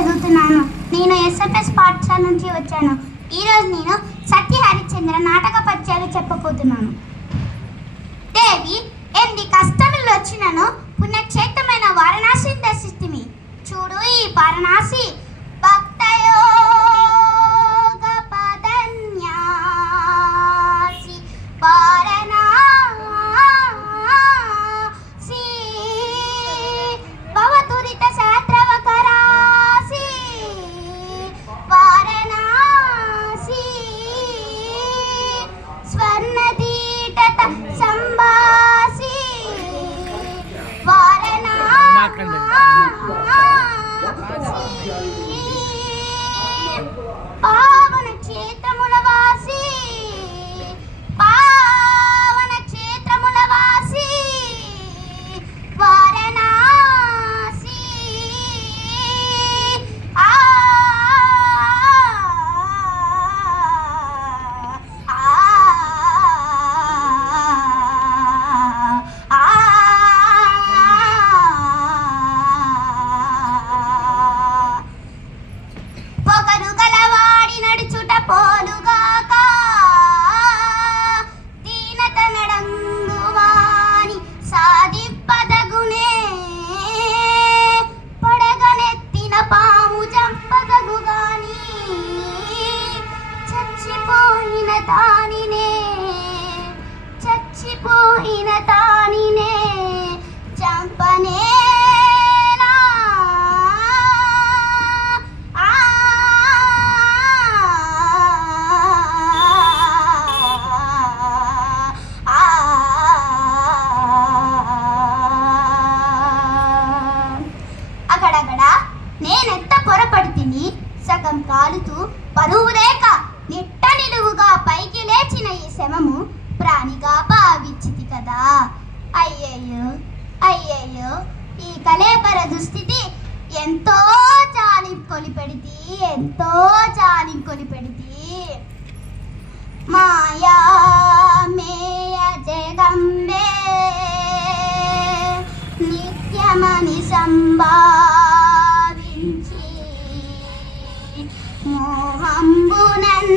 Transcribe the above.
చదువుతున్నాను. నేను ఎస్ఎఫ్ఎస్ పాఠశాల నుంచి వచ్చాను. ఈరోజు నేను సత్య హరిశ్చంద్ర నాటక పద్యాలు చెప్పబోతున్నాను. దేవి ఎన్ని కష్టములు వచ్చినను పుణ్యక్షేత్రమైన వారణాసిని దర్శిస్తుంది. చూడు ఈ వారణాసి. దానినే చచ్చిపోయిన దానినే చంపనే అక్కడక్కడ నేనెంత పొరపడి తిని సగం కాలుతూ పరువులే కా పైకి లేచిన ఈ శమము ప్రాణిగా భావించింది కదా. అయ్యయ్యో అయ్యయ్యో ఈ కలేపర దుస్థితి ఎంతో జాలింకొలి పెడితి ఎంతో జాలింకొలి పెడితి. మాయా మేయ జగంబే నిత్యమని సంభావించి. మోహంబునన్